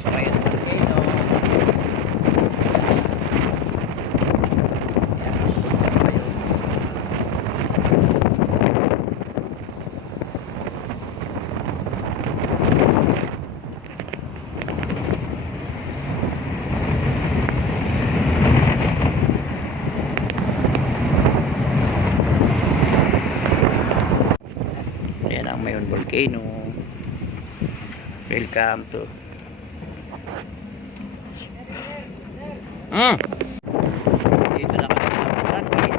sa Mayon Volcano. Ayan ang Mayon Volcano. Welcome to dito na kami sa Boracay.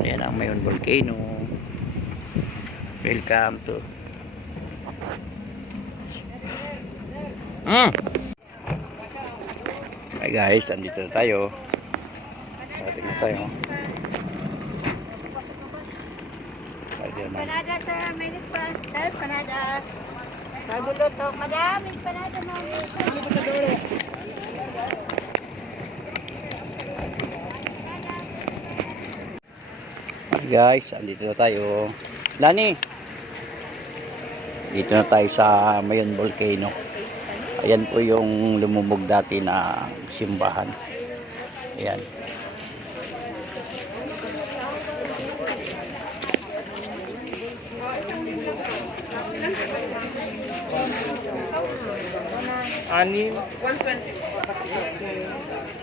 Ayan ang Mayon Volcano. Welcome to Hi guys, andito na tayo. Dating na tayo. Panada sa minute pa. Sir, panada. Naguluto. Madaming panada mami. Hi guys, andito na tayo. Lani! Dito na tayo sa Mayon Volcano. Ayan po yung lumubog dati na simbahan. Ayan. Anim. 120.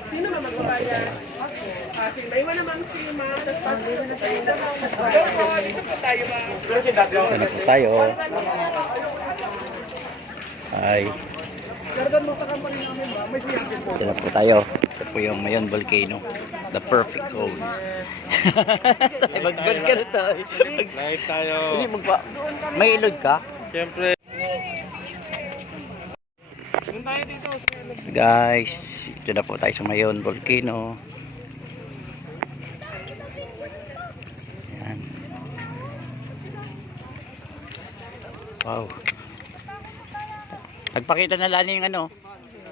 Sino ba magbabayad? May iwan naman si Ma. Dito po tayo, Ma. Dito na po tayo. Hi. Dito na po tayo. Ito po yung Mayon Volcano. The perfect home. Mag-vlog ka na tayo. Live tayo. May ilog ka? Siyempre. Doon tayo dito. Guys, ito na po tayo sa Mayon Volcano. Ayan. Wow. Nagpakita na lalo yung ano.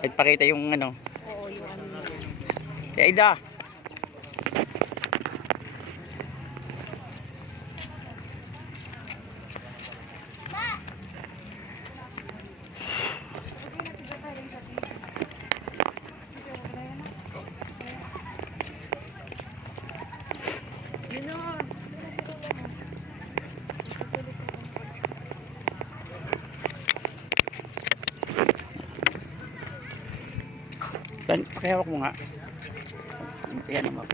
Nagpakita yung ano. Oo, yung ano. Kaya Ida. Kaya ako nga. Yan naman.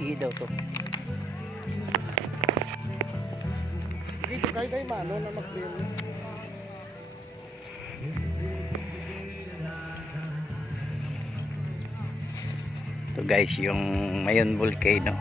Hihi daw to. Dito kayo tayo, Mano, na mag-film. Ito guys, yung Mayon Volcano.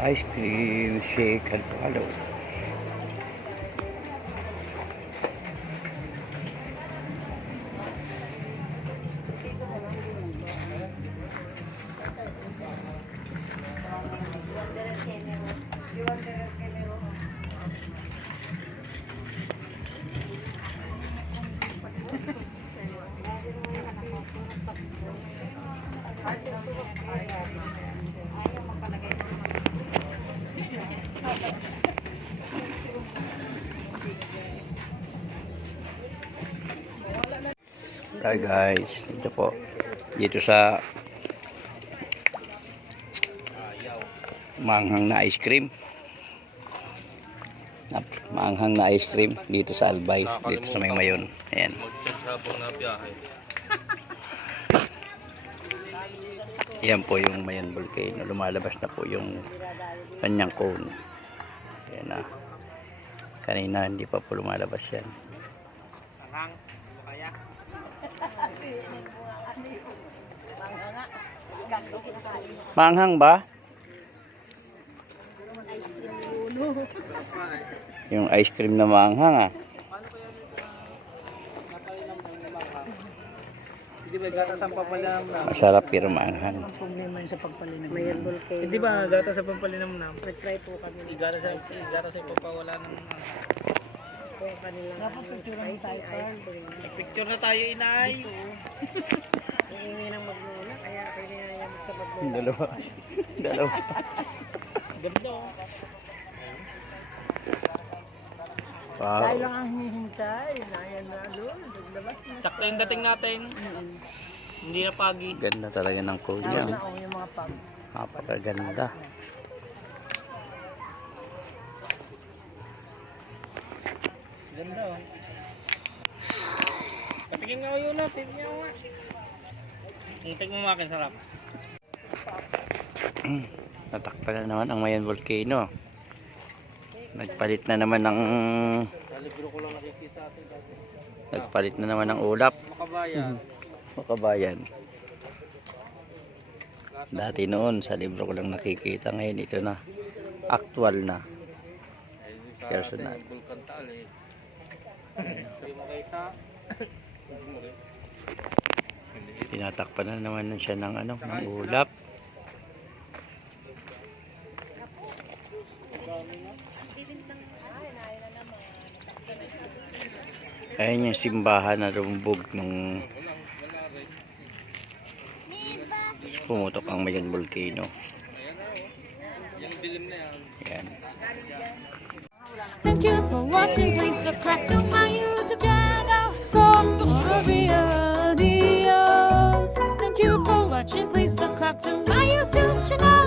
Ice cream, shake, and follow. Hi guys, dito po. Dito sa maanghang na ice cream. Maanghang na ice cream dito sa Albay, dito sa Maymayon. Ayan. Ayan po yung Mayon Volcano. Lumalabas na po yung kanyang cone. Ayan na. Kanina hindi pa po lumalabas yan. Maanghang ba? Yung ice cream na maanghang ah. Hindi ba gatas ang pampalinam na? Masarap pero maanghang. Ang problema yun sa pagpalinam. Mayon Volcano. Hindi ba gatas sa pampalinam na? Nag-try po kami. Gatas sa ipapawala ng Po kanilang Dapat picturean tayo, ice cream. picture na tayo, inay. Hihingi ng magnuna, kaya pinayayam sa magnuna. Dalawa. Dalawa. Ganda oh. Tayo Wow. lang ang hinihintay. Ayan na doon. Naglabas na. Sakto yung dating natin. Hindi na pagi. Ganda talaga ng cone Tawag niya. na ako yung mga pag. Napakaganda. Ganda oh. Patingin nga yun natin. Tingnan mo nga. Tingnan mo makin sarap. Natakpan na naman ang Mayon Volcano. Nagpalit na naman ng Sa libro ko lang nakikita atin dati. nagpalit na naman ng ulap. Makabayan. Makabayan. Dati noon sa libro ko lang nakikita, ngayon ito na actual na personal. Bulkan tal eh. Hindi mo kita. Tinatakpan na naman siya ng ano, ng ulap. Ayan yung simbahan na lumubog nung pumutok ang Mayon Volcano. Ayan. Thank you for watching. Please subscribe to my YouTube channel for more videos. Thank you for watching. Please subscribe to my YouTube channel.